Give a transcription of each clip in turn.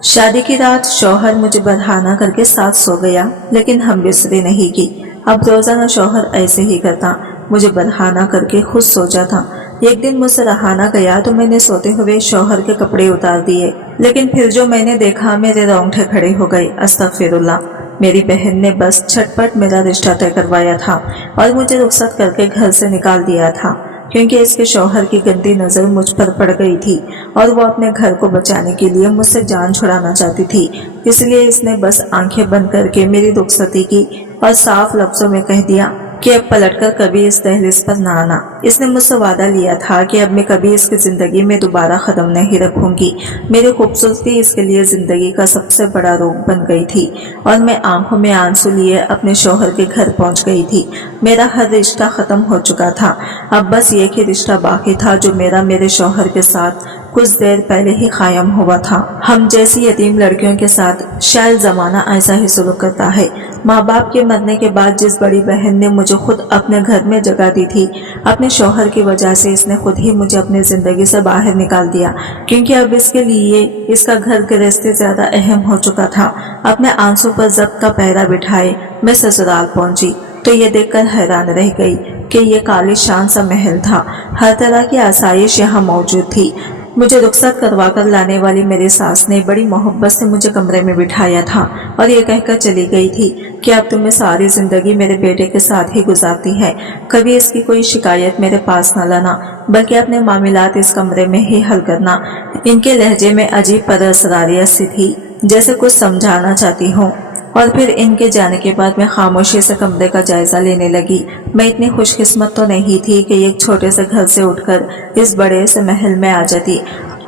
शादी की रात शौहर मुझे बहाना करके साथ सो गया, लेकिन हम बिस्तरी नहीं की। अब रोजाना शौहर ऐसे ही करता, मुझे बहाना करके खुद सो जाता। एक दिन मुझसे रहा ना गया तो मैंने सोते हुए शौहर के कपड़े उतार दिए, लेकिन फिर जो मैंने देखा मेरे रोंगटे खड़े हो गए। अस्तगफिरुल्लाह। मेरी बहन ने बस झटपट मेरा रिश्ता तय करवाया था और मुझे रुखसत करके घर से निकाल दिया था, क्योंकि इसके शौहर की गंदी नजर मुझ पर पड़ गई थी और वो अपने घर को बचाने के लिए मुझसे जान छुड़ाना चाहती थी। इसलिए इसने बस आंखें बंद करके मेरी रुखसती की और साफ लफ्जों में कह दिया कि अब पलटकर कभी इस दहलीज पर ना आना। इसने मुझसे वादा लिया था कि अब मैं कभी इसकी जिंदगी में दोबारा कदम नहीं रखूंगी। मेरी खूबसूरती इसके लिए जिंदगी का सबसे बड़ा रोग बन गई थी और मैं आंखों में आंसू लिए अपने शौहर के घर पहुंच गई थी। मेरा हर रिश्ता खत्म हो चुका था, अब बस एक ही रिश्ता बाकी था जो मेरे शौहर के साथ कुछ देर पहले ही कायम हुआ था। हम जैसी यतीम लड़कियों के साथ शायद जमाना ऐसा ही सलूक करता है। माँ बाप के मरने के बाद जिस बड़ी बहन ने मुझे खुद अपने घर में जगह दी थी, अपने शौहर की वजह से इसने खुद ही मुझे अपनी जिंदगी से बाहर निकाल दिया, क्योंकि अब इसके लिए इसका घर गृहस्थी ज्यादा अहम हो चुका था। अपने आंसू पर जब्त का पहरा बिठाए मैं ससुराल पहुंची तो ये देखकर हैरान रह गई कि ये कालीशान सा महल था। हर तरह की आसाइश यहाँ मौजूद थी। मुझे रुखसत करवा कर लाने वाली मेरी सास ने बड़ी मोहब्बत से मुझे कमरे में बिठाया था और ये कहकर चली गई थी कि अब तुम्हें सारी जिंदगी मेरे बेटे के साथ ही गुजारती है, कभी इसकी कोई शिकायत मेरे पास न लाना, बल्कि अपने मामलात इस कमरे में ही हल करना। इनके लहजे में अजीब परअसरारियत सी थी, जैसे कुछ समझाना चाहती हूँ। और फिर इनके जाने के बाद मैं खामोशी से कमरे का जायजा लेने लगी। मैं इतनी खुशकिस्मत तो नहीं थी कि एक छोटे से घर से उठकर इस बड़े से महल में आ जाती।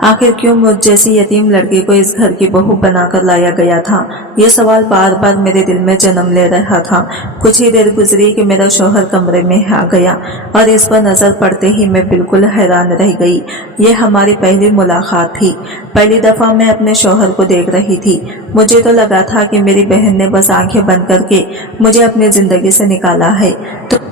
आखिर क्यों मुझ जैसी यतीम लड़की को इस घर की बहू बनाकर लाया गया था? ये सवाल बार बार मेरे दिल में जन्म ले रहा था। कुछ ही देर गुजरी कि मेरा शौहर कमरे में आ गया और इस पर नजर पड़ते ही मैं बिल्कुल हैरान रह गई। ये हमारी पहली मुलाकात थी। पहली दफा मैं अपने शौहर को देख रही थी। मुझे तो लगा था कि मेरी बहन ने बस आंखें बंद करके मुझे अपनी जिंदगी से निकाला है,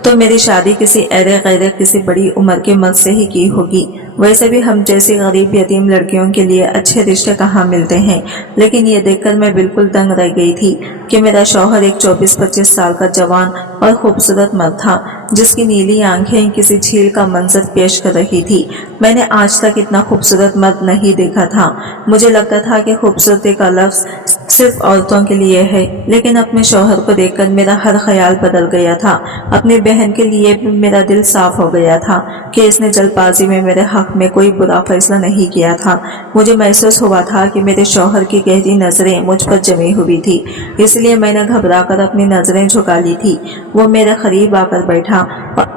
तो मेरी शादी किसी ऐरे गैरे किसी बड़ी उम्र के मर्द से ही की होगी। वैसे भी हम जैसी गरीब यतीम लड़कियों के लिए अच्छे रिश्ते कहाँ मिलते हैं। लेकिन ये देखकर मैं बिल्कुल दंग रह गई थी कि मेरा शौहर एक 24-25 साल का जवान और खूबसूरत मर्द था, जिसकी नीली आंखें किसी झील का मंजर पेश कर रही थी। मैंने आज तक इतना खूबसूरत मर्द नहीं देखा था। मुझे लगता था कि खूबसूरती का लफ्ज सिर्फ औरतों के लिए है, लेकिन अपने शौहर को देखकर मेरा हर ख्याल बदल गया था। अपनी बहन के लिए भी मेरा दिल साफ हो गया था कि इसने जल्दबाजी में मेरे हक में कोई बुरा फैसला नहीं किया था। मुझे महसूस हुआ था कि मेरे शौहर की गहरी नजरें मुझ पर जमी हुई थी, इसलिए मैंने घबराकर अपनी नजरें झुका ली थी। वो मेरे करीब आकर बैठा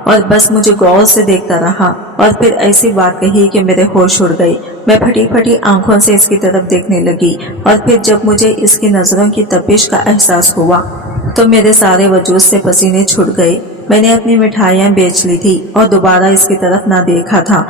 और बस मुझे गौर से देखता रहा और फिर ऐसी बात कही कि मेरे होश उड़ गए। मैं फटी फटी आंखों से इसकी तरफ देखने लगी और फिर जब मुझे इसकी नजरों की तपिश का एहसास हुआ तो मेरे सारे वजूद से पसीने छूट गए। मैंने अपनी मिठाइयाँ बेच ली थी और दोबारा इसकी तरफ ना देखा था।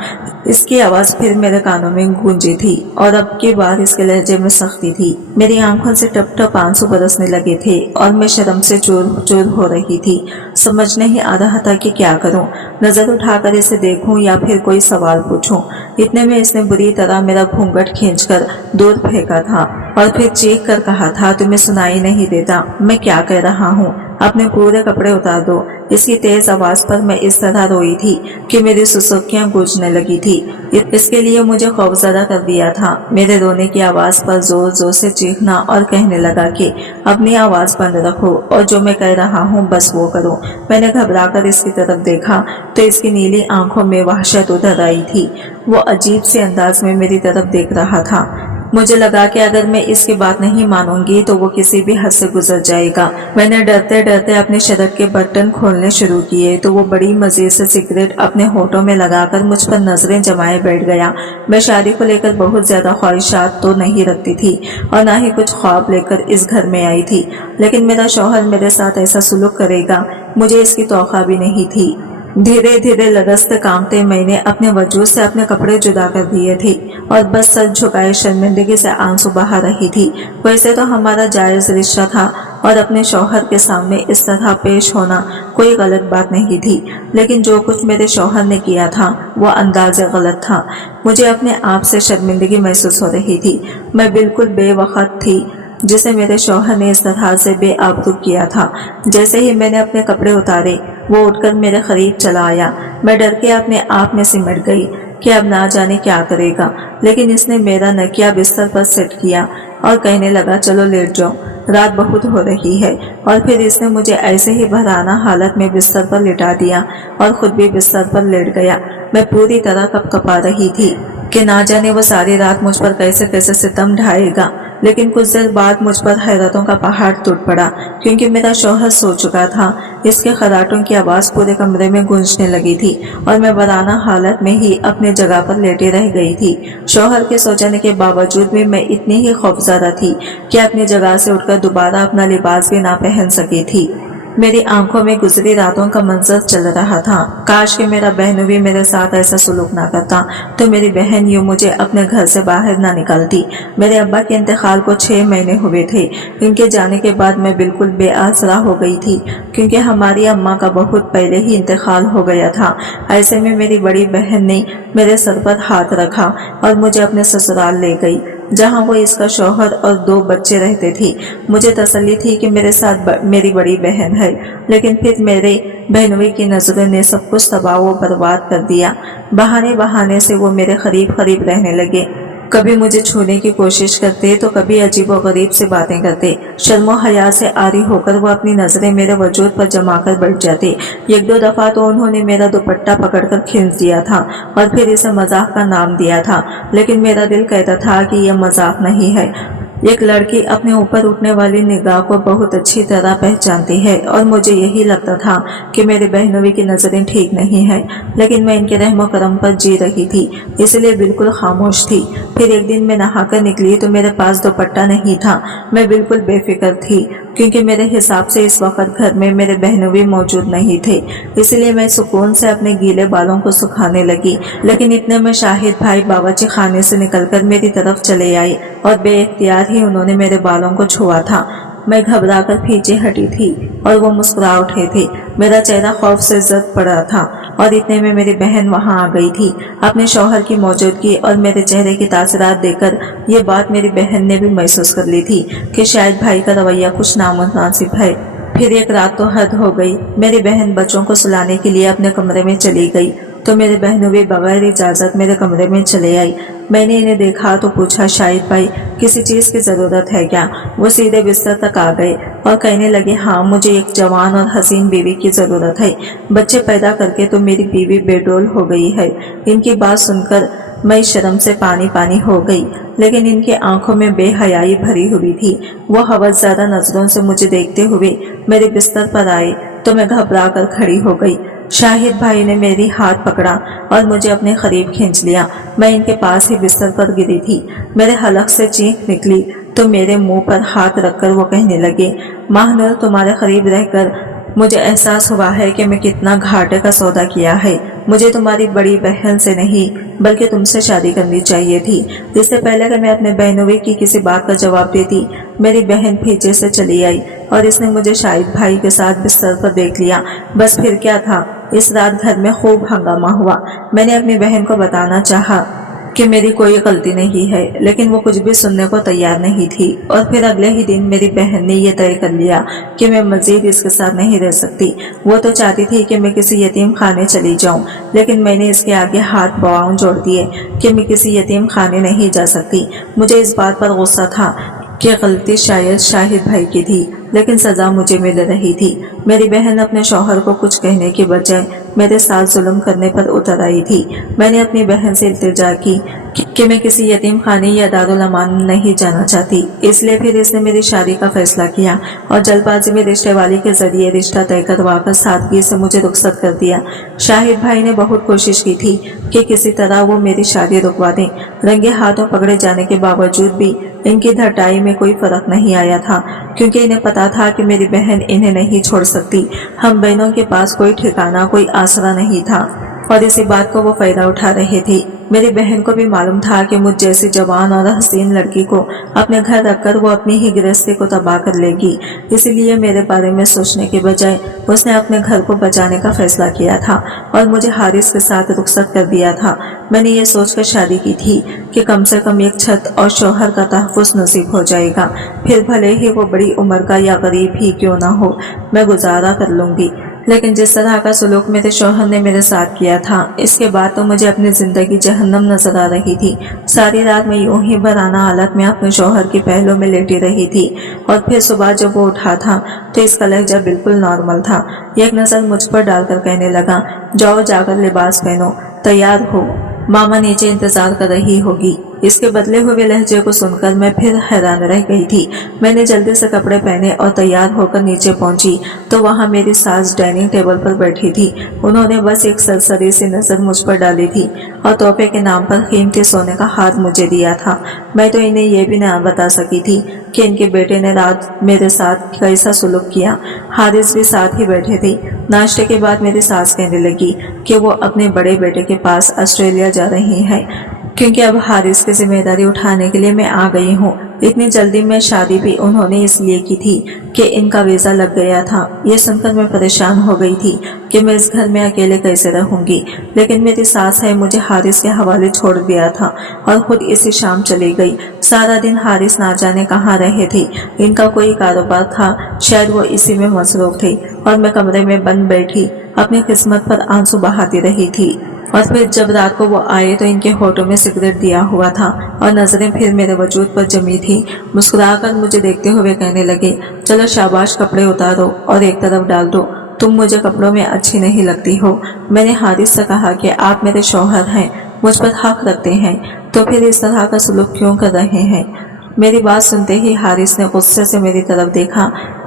इसकी आवाज फिर मेरे कानों में गूंजी थी और अब की बार इसके लहजे में सख्ती थी। मेरी आंखों से टप टप आंसू बरसने लगे थे और मैं शर्म से चूर चूर हो रही थी। समझ नहीं आ रहा था कि क्या करूं, नजर उठाकर इसे देखूं या फिर कोई सवाल पूछूं। इतने में इसने बुरी तरह मेरा घूंघट खींचकर दूर फेंका था और फिर चीख कर कहा था, तुम्हें सुनाई नहीं देता मैं क्या कह रहा हूँ? अपने पूरे कपड़े उतार दो। इसकी तेज आवाज पर मैं इस तरह रोई थी कि मेरी सुसुकियां गूंजने लगी थी। इसके लिए मुझे खौफजदा कर दिया था। मेरे रोने की आवाज पर जोर जोर से चीखना और कहने लगा कि अपनी आवाज बंद रखो और जो मैं कह रहा हूँ बस वो करो। मैंने घबराकर इसकी तरफ देखा तो इसकी नीली आंखों में वहशत उतर आई थी। वो अजीब से अंदाज में मेरी तरफ देख रहा था। मुझे लगा कि अगर मैं इसकी बात नहीं मानूंगी तो वो किसी भी हद से गुजर जाएगा। मैंने डरते डरते अपने शर्ट के बटन खोलने शुरू किए तो वो बड़ी मजे से सिगरेट अपने होठों में लगाकर मुझ पर नजरें जमाए बैठ गया। मैं शादी को लेकर बहुत ज्यादा ख्वाहिशात तो नहीं रखती थी और ना ही कुछ ख्वाब लेकर इस घर में आई थी, लेकिन मेरा शौहर मेरे साथ ऐसा सुलूक करेगा मुझे इसकी तौखा भी नहीं थी। धीरे धीरे लरजते कांपते मैंने अपने वजूद से अपने कपड़े जुदा कर दिए थे और बस सर झुकाए शर्मिंदगी से आंसू बहा रही थी। वैसे तो हमारा जायज रिश्ता था और अपने शौहर के सामने इस तरह पेश होना कोई गलत बात नहीं थी, लेकिन जो कुछ मेरे शौहर ने किया था वो अंदाज़े गलत था। मुझे अपने आप से शर्मिंदगी महसूस हो रही थी। मैं बिल्कुल बेवकूफ़ थी जिसे मेरे शौहर ने इस तरह से बेआबरू किया था। जैसे ही मैंने अपने कपड़े उतारे वो उठकर मेरे करीब चला आया। मैं डर के अपने आप में सिमट गई कि अब ना जाने क्या करेगा, लेकिन इसने मेरा नकिया बिस्तर पर सेट किया और कहने लगा चलो लेट जाओ, रात बहुत हो रही है। और फिर इसने मुझे ऐसे ही भराना हालत में बिस्तर पर लिटा दिया और खुद भी बिस्तर पर लेट गया। मैं पूरी तरह कपकपा रही थी कि ना जाने वो सारी रात मुझ पर कैसे कैसे सितम ढाएगा। लेकिन कुछ देर बाद मुझ पर हैरतों का पहाड़ टूट पड़ा, क्योंकि मेरा शौहर सो चुका था। इसके खर्राटों की आवाज़ पूरे कमरे में गूंजने लगी थी और मैं वराना हालत में ही अपने जगह पर लेटी रह गई थी। शौहर के सो जाने के बावजूद भी मैं इतनी ही खौफजदा थी कि अपनी जगह से उठकर दोबारा अपना लिबास भी ना पहन सकी थी। मेरी आंखों में गुजरी रातों का मंजर चल रहा था। काश कि मेरा बहन भी मेरे साथ ऐसा सलूक ना करता तो मेरी बहन यूं मुझे अपने घर से बाहर ना निकालती। मेरे अब्बा के इंतकाल को 6 महीने हुए थे। इनके जाने के बाद मैं बिल्कुल बेआसरा हो गई थी, क्योंकि हमारी अम्मा का बहुत पहले ही इंतकाल हो गया था। ऐसे में मेरी बड़ी बहन ने मेरे सर पर हाथ रखा और मुझे अपने ससुराल ले गई, जहां वो इसका शौहर और 2 बच्चे रहते थे। मुझे तसल्ली थी कि मेरे साथ मेरी बड़ी बहन है, लेकिन फिर मेरे बहनोई की नजरों ने सब कुछ तबाह व बर्बाद कर दिया। बहाने बहाने से वो मेरे करीब करीब रहने लगे। कभी मुझे छूने की कोशिश करते तो कभी अजीब व गरीब से बातें करते। शर्मो हया से आरी होकर वो अपनी नजरें मेरे वजूद पर जमा कर बैठ जाते। 1-2 दफा तो उन्होंने मेरा दुपट्टा पकड़कर खींच दिया था और फिर इसे मजाक का नाम दिया था, लेकिन मेरा दिल कहता था कि यह मजाक नहीं है। एक लड़की अपने ऊपर उठने वाली निगाह को बहुत अच्छी तरह पहचानती है और मुझे यही लगता था कि मेरी बहनों की नज़रें ठीक नहीं है, लेकिन मैं इनके रहमो करम पर जी रही थी, इसलिए बिल्कुल खामोश थी। फिर एक दिन मैं नहाकर निकली तो मेरे पास दुपट्टा नहीं था। मैं बिल्कुल बेफिक्र थी, क्योंकि मेरे हिसाब से इस वक्त घर में मेरे बहनों भी मौजूद नहीं थे, इसलिए मैं सुकून से अपने गीले बालों को सुखाने लगी। लेकिन इतने में शाहिद भाई बावर्ची खाने से निकलकर मेरी तरफ चले आए और बेइख्तियार ही उन्होंने मेरे बालों को छुआ था। मैं घबराकर पीछे हटी थी और वो मुस्कुरा उठे थे। मेरा चेहरा खौफ से जर्द पड़ा था और इतने में मेरी बहन वहां आ गई थी। अपने शौहर की मौजूदगी और मेरे चेहरे की तासरात देखकर ये बात मेरी बहन ने भी महसूस कर ली थी कि शायद भाई का रवैया कुछ नामुनासिब है। फिर एक रात तो हद हो गई। मेरी बहन बच्चों को सुलाने के लिए अपने कमरे में चली गई तो मेरे बहनों भी बगैर इजाज़त मेरे कमरे में चले आई। मैंने इन्हें देखा तो पूछा, शाहिद भाई किसी चीज़ की ज़रूरत है क्या? वो सीधे बिस्तर तक आ गए और कहने लगे, हाँ मुझे एक जवान और हसीन बीवी की ज़रूरत है। बच्चे पैदा करके तो मेरी बीवी बेडौल हो गई है। इनकी बात सुनकर मैं शर्म से पानी पानी हो गई, लेकिन इनकी आंखों में बेहयाई भरी हुई थी। वो हवसज़दा नज़रों से मुझे देखते हुए मेरे बिस्तर पर आए तो मैं घबरा कर खड़ी हो गई। शाहिद भाई ने मेरी हाथ पकड़ा और मुझे अपने करीब खींच लिया। मैं इनके पास ही बिस्तर पर गिरी थी। मेरे हलक से चीख निकली तो मेरे मुंह पर हाथ रखकर वो कहने लगे, माहनूर तुम्हारे करीब रहकर मुझे एहसास हुआ है कि मैं कितना घाटे का सौदा किया है। मुझे तुम्हारी बड़ी बहन से नहीं बल्कि तुमसे शादी करनी चाहिए थी। इससे पहले कि मैं अपने बहनोई की किसी बात का जवाब देती, मेरी बहन पीछे से चली आई और इसने मुझे शाहिद भाई के साथ बिस्तर पर देख लिया। बस फिर क्या था, इस रात घर में खूब हंगामा हुआ। मैंने अपनी बहन को बताना चाहा कि मेरी कोई गलती नहीं है, लेकिन वो कुछ भी सुनने को तैयार नहीं थी। और फिर अगले ही दिन मेरी बहन ने यह तय कर लिया कि मैं मजीद इसके साथ नहीं रह सकती। वो तो चाहती थी कि मैं किसी यतीम खाने चली जाऊं, लेकिन मैंने इसके आगे हाथ पांव जोड़ दिए कि मैं किसी यतीम खाने नहीं जा सकती। मुझे इस बात पर गुस्सा था कि गलती शायद शाहिद भाई की थी, लेकिन सजा मुझे मिल रही थी। मेरी बहन अपने शौहर को कुछ कहने के बजाय मेरे साथ जुल्म करने पर उतर आई थी। मैंने अपनी बहन से इल्तिजा की कि मैं किसी यतीम खाने या दारुल अमान में नहीं जाना चाहती। इसलिए फिर इसने मेरी शादी का फैसला किया और जल्दबाजी में रिश्ते वाली के जरिए रिश्ता तय करवाकर सादगी से मुझे रुखसत कर दिया। शाहिद भाई ने बहुत कोशिश की थी कि किसी तरह वो मेरी शादी रुकवा दें। रंगे हाथों पकड़े जाने के बावजूद भी इनकी धटाई में कोई फर्क नहीं आया था, क्योंकि इन्हें पता था कि मेरी बहन इन्हें नहीं छोड़ सकती। हम बहनों के पास कोई ठिकाना, कोई आसरा नहीं था और इसी बात को वो फायदा उठा रहे थे। मेरी बहन को भी मालूम था कि मुझ जैसी जवान और हसीन लड़की को अपने घर रखकर वो अपनी ही गृहस्थी को तबाह कर लेगी। इसीलिए मेरे बारे में सोचने के बजाय उसने अपने घर को बचाने का फैसला किया था और मुझे हारिस के साथ रुखसत कर दिया था। मैंने ये सोचकर शादी की थी कि कम से कम एक छत और शौहर का तहफ़्फ़ुज़ नसीब हो जाएगा, फिर भले ही वो बड़ी उम्र का या गरीब ही क्यों ना हो, मैं गुजारा कर लूँगी। लेकिन जिस तरह का सलूक मेरे शौहर ने मेरे साथ किया था, इसके बाद तो मुझे अपनी ज़िंदगी जहन्नम नजर आ रही थी। सारी रात मैं यूं ही बराना हालत में अपने शौहर के पहलों में लेटी रही थी और फिर सुबह जब वो उठा था तो इसका लहजा बिल्कुल नॉर्मल था। एक नज़र मुझ पर डालकर कहने लगा, जाओ जाकर लिबास पहनो, तैयार हो, मामा नीचे इंतजार कर रही होगी। इसके बदले हुए लहजे को सुनकर मैं फिर हैरान रह गई थी। मैंने जल्दी से कपड़े पहने और तैयार होकर नीचे पहुंची तो वहां मेरी सास डाइनिंग टेबल पर बैठी थी। उन्होंने बस एक सरसरी सी नजर मुझ पर डाली थी और तोहफे के नाम पर कीमती सोने का हार मुझे दिया था। मैं तो इन्हें यह भी ना बता सकी थी कि इनके बेटे ने रात मेरे साथ कैसा सुलूक किया। हारिस भी साथ ही बैठे थे। नाश्ते के बाद मेरी सास कहने लगी कि वो अपने बड़े बेटे के पास ऑस्ट्रेलिया जा रही हैं, क्योंकि अब हारिस की जिम्मेदारी उठाने के लिए मैं आ गई हूँ। इतनी जल्दी में शादी भी उन्होंने इसलिए की थी कि इनका वीज़ा लग गया था। ये सुनकर मैं परेशान हो गई थी कि मैं इस घर में अकेले कैसे रहूंगी, लेकिन मेरी सास है मुझे हारिस के हवाले छोड़ दिया था और खुद इसी शाम चली गई। सारा दिन हारिस ना जाने कहाँ रहे थे। इनका कोई कारोबार था, शायद वो इसी में मसरूफ थे और मैं कमरे में बंद बैठी अपनी किस्मत पर आंसू बहाती रही थी। और फिर जब रात को वो आए तो इनके होठों में सिगरेट दिया हुआ था और नजरें फिर मेरे वजूद पर जमी थी। मुस्कुराकर मुझे देखते हुए कहने लगे, चलो शाबाश, कपड़े उतारो और एक तरफ डाल दो, तुम मुझे कपड़ों में अच्छी नहीं लगती हो। मैंने हारिस से कहा कि आप मेरे शौहर हैं, मुझ पर हक रखते हैं, तो फिर इस तरह का सलूक क्यों कर रहे हैं। मेरी बात सुनते ही हारिस ने गुस्से से मेरी तरफ देखा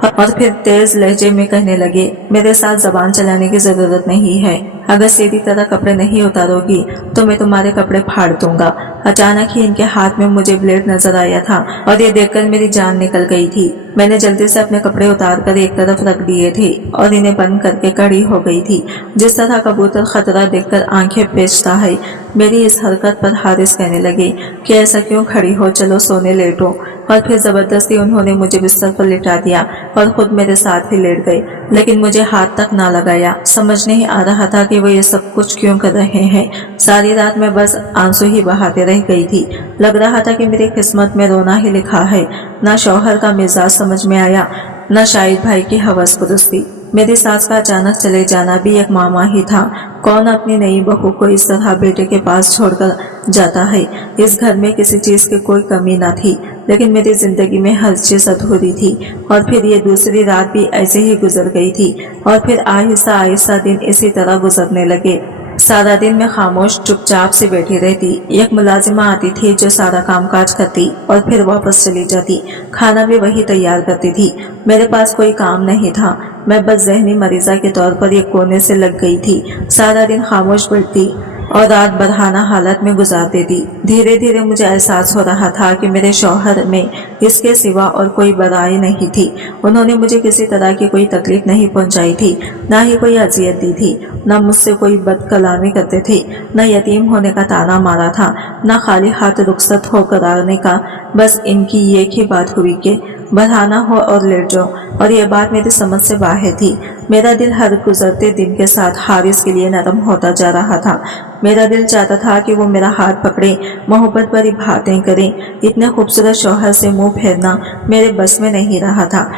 और फिर तेज लहजे में कहने लगे, मेरे साथ जबान चलाने की जरूरत नहीं है। अगर सीधी तरह कपड़े नहीं उतारोगी तो मैं तुम्हारे कपड़े फाड़ दूंगा। अचानक ही इनके हाथ में मुझे ब्लेड नजर आया था और ये देखकर मेरी जान निकल गई थी। मैंने जल्दी से अपने कपड़े उतारकर एक तरफ रख दिए थे और इन्हें बंद करके खड़ी हो गई थी। जिस तरह कबूतर खतरा देखकर आंखें बेचता है, मेरी इस हरकत पर हारिस कहने लगे कि ऐसा क्यों खड़ी हो, चलो सोने लेटो। और फिर जबरदस्ती उन्होंने मुझे बिस्तर पर लिटा दिया और खुद मेरे साथ ही लेट गए, लेकिन मुझे हाथ तक ना लगाया। समझ नहीं आ रहा था कि वो ये सब कुछ क्यों कर रहे हैं। सारी रात मैं बस आंसू ही बहाते रह गई थी। लग रहा था कि मेरी किस्मत में रोना ही लिखा है। ना शौहर का मिजाज समझ में आया, न शाहिद भाई की हवस पुरस्ती। मेरी सास का अचानक चले जाना भी एक मामा ही था। कौन अपनी नई बहू को इस तरह बेटे के पास छोड़कर जाता है। इस घर में किसी चीज की कोई कमी न थी, लेकिन मेरी जिंदगी में हर चीज अधूरी थी। और फिर ये दूसरी रात भी ऐसे ही गुजर गई थी और फिर आहिस्ता आहिस्ता दिन इसी तरह गुजरने लगे। सारा दिन मैं खामोश चुपचाप से बैठी रहती। एक मुलाजिमा आती थी जो सारा कामकाज करती और फिर वापस चली जाती। खाना भी वही तैयार करती थी। मेरे पास कोई काम नहीं था। मैं बस जहनी मरीजा के तौर पर एक कोने से लग गई थी। सारा दिन खामोश बैठती और रात बरहाना हालत में गुजार देती। धीरे धीरे मुझे एहसास हो रहा था कि मेरे शौहर में इसके सिवा और कोई बराई नहीं थी। उन्होंने मुझे किसी तरह की कोई तकलीफ नहीं पहुंचाई थी, ना ही कोई अजियत दी थी, ना मुझसे कोई बदकलामी करते थे, न यतीम होने का ताना मारा था, न खाली हाथ रुखसत होकर आने का। बस इनकी एक ही बात हुई कि बढ़ाना हो और लेट जाओ, और यह बात मेरी समझ से बाहर थी। मेरा दिल हर गुजरते दिन के साथ हारिस के लिए नरम होता जा रहा था। मेरा दिल चाहता था कि वो मेरा हाथ पकड़े, मोहब्बत भरी बातें करें। इतने खूबसूरत शौहर से मुंह फेरना मेरे बस में नहीं रहा था।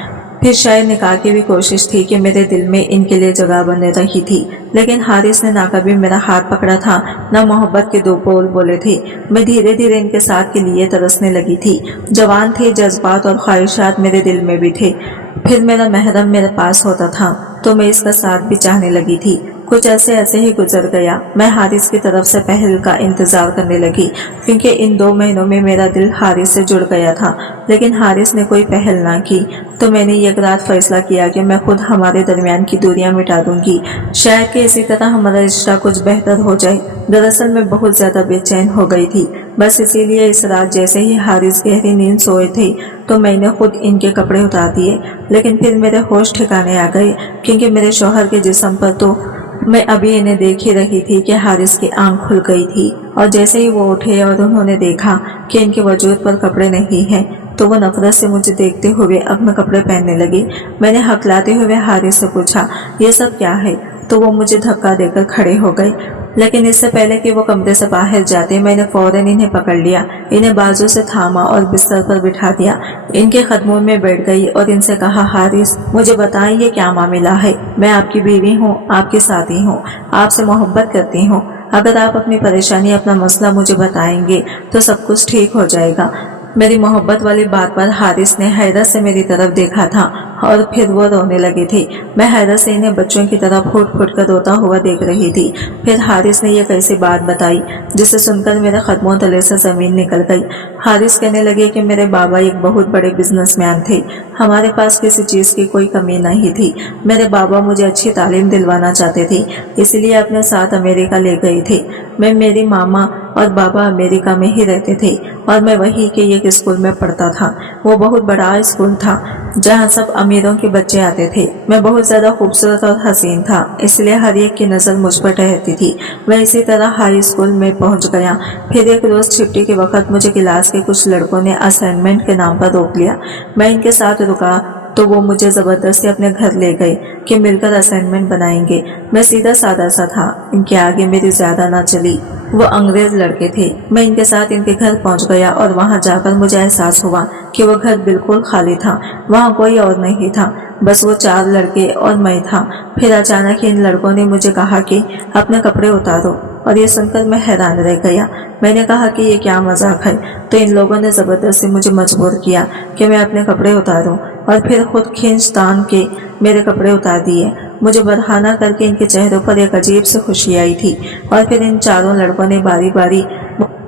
फिर शायद निकाह की भी कोशिश थी कि मेरे दिल में इनके लिए जगह बने रही थी, लेकिन हारिस ने ना कभी मेरा हाथ पकड़ा था, न मोहब्बत के दो बोल बोले थे। मैं धीरे धीरे इनके साथ के लिए तरसने लगी थी। जवान थे, जज्बात और ख्वाहिशात मेरे दिल में भी थे। फिर मेरा महरम मेरे पास होता था तो मैं इसका साथ भी चाहने लगी थी। कुछ ऐसे ही गुजर गया। मैं हारिस की तरफ से पहल का इंतजार करने लगी, क्योंकि इन 2 महीनों में मेरा दिल हारिस से जुड़ गया था, लेकिन हारिस ने कोई पहल ना की। तो मैंने एक रात फैसला किया कि मैं खुद हमारे दरमियान की दूरियां मिटा दूंगी। शायद कि इसी तरह हमारा रिश्ता कुछ बेहतर हो जाए। दरअसल मैं बहुत ज्यादा बेचैन हो गई थी। बस इसीलिए इस रात जैसे ही हारिस गहरी नींद सोए थे, तो मैंने खुद इनके कपड़े उतार दिए। लेकिन फिर मेरे होश ठिकाने आ गए, क्योंकि मेरे शौहर के जिस्म पर तो मैं अभी इन्हें देख ही रही थी कि हारिस की आंख खुल गई थी। और जैसे ही वो उठे और उन्होंने देखा कि इनके वजूद पर कपड़े नहीं हैं, तो वो नफरत से मुझे देखते हुए अपने कपड़े पहनने लगी। मैंने हकलाते हुए हारिस से पूछा, ये सब क्या है? तो वो मुझे धक्का देकर खड़े हो गए। लेकिन इससे पहले कि वो कमरे से बाहर जाते, मैंने फौरन इन्हें पकड़ लिया, इन्हें बाजू से थामा और बिस्तर पर बिठा दिया। इनके कदमों में बैठ गई और इनसे कहा, हारिस, मुझे बताएं ये क्या मामला है? मैं आपकी बीवी हूँ, आपकी साथी हूँ, आपसे मोहब्बत करती हूँ। अगर आप अपनी परेशानी, अपना मसला मुझे बताएंगे तो सब कुछ ठीक हो जाएगा। मेरी मोहब्बत वाली बात पर हारिस ने हैरत से मेरी तरफ देखा था और फिर वो रोने लगे थे। मैं हैरत से इन्हें बच्चों की तरह फूट फूट कर रोता हुआ देख रही थी। फिर हारिस ने यह कैसी बात बताई जिसे सुनकर मेरे कदमों तले से जमीन निकल गई। हारिस कहने लगे कि मेरे बाबा एक बहुत बड़े बिजनेसमैन थे, हमारे पास किसी चीज़ की कोई कमी नहीं थी। मेरे बाबा मुझे अच्छी तालीम दिलवाना चाहते थे, इसलिए अपने साथ अमेरिका ले गए थे। मेरी मामा और बाबा अमेरिका में ही रहते थे और मैं वहीं के एक स्कूल में पढ़ता था। वो बहुत बड़ा स्कूल था जहाँ सब अमीरों के बच्चे आते थे। मैं बहुत ज़्यादा खूबसूरत और हसीन था, इसलिए हर एक की नज़र मुझ पर ठहरती थी। मैं इसी तरह हाई स्कूल में पहुँच गया। फिर एक रोज़ छुट्टी के वक्त मुझे क्लास के कुछ लड़कों ने असाइनमेंट के नाम पर रोक लिया। मैं इनके साथ रुका तो वो मुझे ज़बरदस्ती अपने घर ले गए कि मिलकर असाइनमेंट बनाएंगे। मैं सीधा सादा सा था, इनके आगे मेरी ज़्यादा ना चली। वो अंग्रेज लड़के थे। मैं इनके साथ इनके घर पहुंच गया और वहां जाकर मुझे एहसास हुआ कि वो घर बिल्कुल खाली था, वहां कोई और नहीं था, बस वो 4 लड़के और मैं था। फिर अचानक इन लड़कों ने मुझे कहा कि अपने कपड़े उतारो, और ये सुनकर मैं हैरान रह गया। मैंने कहा कि ये क्या मजाक है, तो इन लोगों ने ज़बरदस्ती मुझे मजबूर किया कि मैं अपने कपड़े उतारूं, और फिर खुद खींच तान के मेरे कपड़े उतार दिए। मुझे बरहाना करके इनके चेहरों पर एक अजीब सी खुशी आई थी। और फिर इन चारों लड़कों ने बारी बारी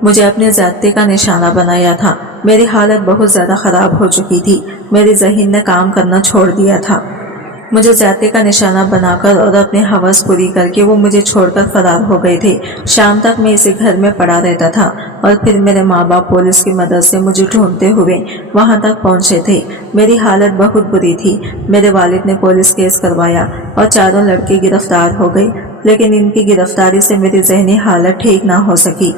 मुझे अपने ज़्यादती का निशाना बनाया था। मेरी हालत बहुत ज़्यादा ख़राब हो चुकी थी। मेरी ज़हन ने काम करना छोड़ दिया था। मुझे ज़्यादती का निशाना बनाकर और अपनी हवस पूरी करके वो मुझे छोड़कर फरार हो गए थे। शाम तक मैं इसी घर में पड़ा रहता था और फिर मेरे माँ बाप पुलिस की मदद से मुझे ढूंढते हुए वहाँ तक पहुँचे थे। मेरी हालत बहुत बुरी थी। मेरे वालिद ने पुलिस केस करवाया और चारों लड़के गिरफ्तार हो गए, लेकिन इनकी गिरफ्तारी से मेरी जहनी हालत ठीक ना हो सकी।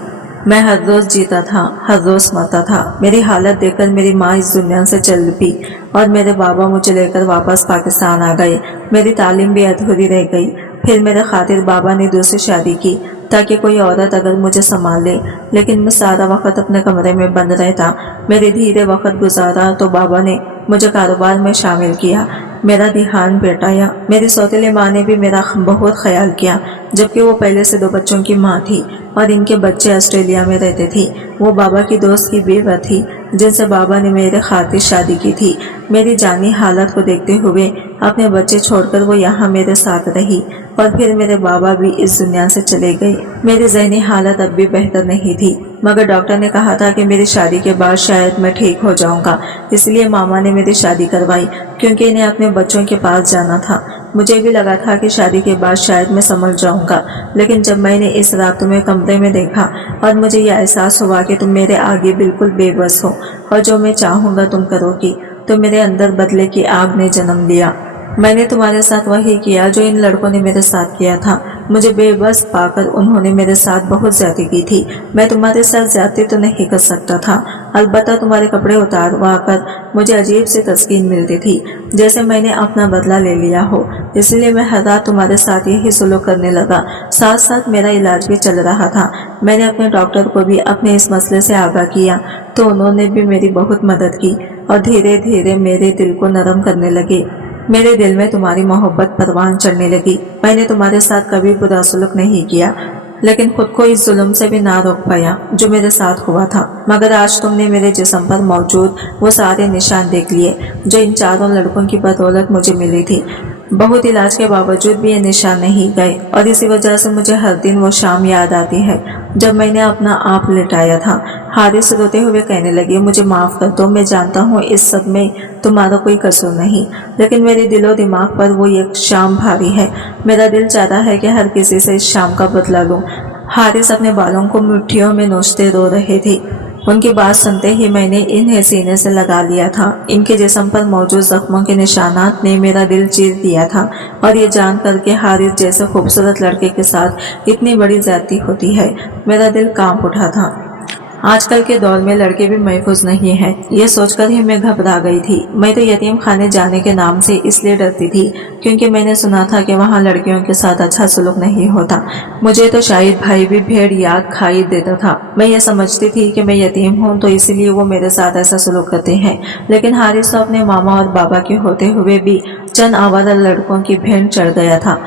मैं हर रोज जीता था, हर रोज मरता था। मेरी हालत देखकर मेरी माँ इस दुनिया से चल पी और मेरे बाबा मुझे लेकर वापस पाकिस्तान आ गए। मेरी तालीम भी अधूरी रह गई। फिर मेरे खातिर बाबा ने दूसरी शादी की ताकि कोई औरत अगर मुझे संभाल ले, लेकिन मैं सारा वक्त अपने कमरे में बंद रहता। मेरे धीरे वक्त गुजारा तो बाबा ने मुझे कारोबार में शामिल किया। मेरा ध्यान बैठाया। मेरी सौतेली माँ ने भी मेरा बहुत ख्याल किया, जबकि वो पहले से 2 बच्चों की माँ थी और इनके बच्चे ऑस्ट्रेलिया में रहते थे। वो बाबा की दोस्त की बेवा थी जिनसे बाबा ने मेरे खातिर शादी की थी। मेरी जानी हालत को देखते हुए अपने बच्चे छोड़कर वो यहाँ मेरे साथ रही और फिर मेरे बाबा भी इस दुनिया से चले गए। मेरी ज़हनी हालत अब भी बेहतर नहीं थी, मगर डॉक्टर ने कहा था कि मेरी शादी के बाद शायद मैं ठीक हो जाऊंगा। इसलिए मामा ने मेरी शादी करवाई, क्योंकि इन्हें अपने बच्चों के पास जाना था। मुझे भी लगा था कि शादी के बाद शायद मैं समझ जाऊंगा, लेकिन जब मैंने इस रात तुम्हें कमरे में देखा और मुझे यह एहसास हुआ कि तुम मेरे आगे बिल्कुल बेबस हो और जो मैं चाहूँगा तुम करोगी, तो मेरे अंदर बदले की आग ने जन्म लिया। मैंने तुम्हारे साथ वही किया जो इन लड़कों ने मेरे साथ किया था। मुझे बेबस पाकर उन्होंने मेरे साथ बहुत ज्यादती की थी। मैं तुम्हारे साथ ज्यादती तो नहीं कर सकता था, अलबत्ता तुम्हारे कपड़े उतारवा कर मुझे अजीब सी तस्कीन मिलती थी, जैसे मैंने अपना बदला ले लिया हो। इसलिए मैं हर रात तुम्हारे साथ यही सुलूक करने लगा। साथ साथ मेरा इलाज भी चल रहा था। मैंने अपने डॉक्टर को भी अपने इस मसले से आगाह किया, तो उन्होंने भी मेरी बहुत मदद की और धीरे धीरे मेरे दिल को नरम करने लगे। मेरे दिल में तुम्हारी मोहब्बत परवान चढ़ने लगी। मैंने तुम्हारे साथ कभी बुरा सलूक नहीं किया, लेकिन खुद को इस जुल्म से भी ना रोक पाया जो मेरे साथ हुआ था। मगर आज तुमने मेरे जिस्म पर मौजूद वो सारे निशान देख लिए जो इन चारों लड़कों की बदौलत मुझे मिली थी। बहुत इलाज के बावजूद भी ये निशान नहीं गए और इसी वजह से मुझे हर दिन वो शाम याद आती है जब मैंने अपना आप लिटाया था। हारिस रोते हुए कहने लगे, मुझे माफ कर दो, मैं जानता हूँ इस सब में तुम्हारा कोई कसूर नहीं, लेकिन मेरे दिलो दिमाग पर वो एक शाम भारी है। मेरा दिल चाहता है कि हर किसी से इस शाम का बदला लूं। हारिस अपने बालों को मुट्ठियों में नोचते रो रहे थे। उनकी बात सुनते ही मैंने इन्हें सीने से लगा लिया था। इनके जिस्म पर मौजूद जख्मों के निशानात ने मेरा दिल चीर दिया था और ये जान कर के हारिस जैसे खूबसूरत लड़के के साथ इतनी बड़ी ज्यादती होती है, मेरा दिल कांप उठा था। आजकल के दौर में लड़के भी महफूज नहीं हैं, ये सोचकर ही मैं घबरा गई थी। मैं तो यतीम खाने जाने के नाम से इसलिए डरती थी क्योंकि मैंने सुना था कि वहाँ लड़कियों के साथ अच्छा सलूक नहीं होता। मुझे तो शायद भाई भी भेड़ याद खाई देता था। मैं ये समझती थी कि मैं यतीम हूँ तो इसीलिए वो मेरे साथ ऐसा सलूक करते हैं, लेकिन हारिस तो अपने मामा और बाबा के होते हुए भी चंद आवारा लड़कों की भेंट चढ़ गया था।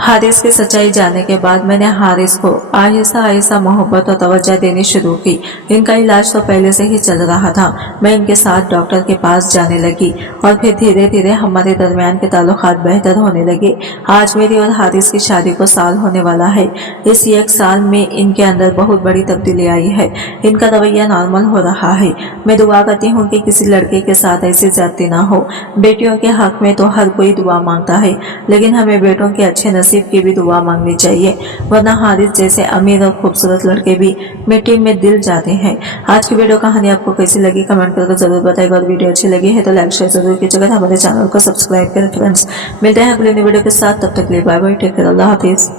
हारिस की सच्चाई जानने के बाद मैंने हारिस को आहिस्ता आहिस्ता मोहब्बत और तवज्जो देनी शुरू की। इनका इलाज तो पहले से ही चल रहा था। मैं इनके साथ डॉक्टर के पास जाने लगी और फिर धीरे धीरे हमारे दरमियान के ताल्लुकात बेहतर होने लगे। आज मेरी और हारिस की शादी को साल होने वाला है। इस एक साल में इनके अंदर बहुत बड़ी तब्दीली आई है। इनका रवैया नॉर्मल हो रहा है। मैं दुआ करती हूँ कि किसी लड़के के साथ ऐसी ज्यादती ना हो। बेटियों के हक में तो हर कोई दुआ मांगता है, लेकिन हमें बेटों के अच्छे नसीब की भी दुआ मांगनी चाहिए, वरना हारिस जैसे अमीर और खूबसूरत लड़के भी मिट्टी में दिल जाते हैं। आज की वीडियो कहानी आपको कैसी लगी कमेंट करके जरूर बताएगा और वीडियो अच्छी लगी है तो लाइक शेयर जरूर कीजिएगा। हमारे चैनल को सब्सक्राइब करें फ्रेंड्स। मिलते हैं अगले वीडियो के साथ, तब तक के लिए बाय बाय, टेक केयर, अल्लाह हाफिज।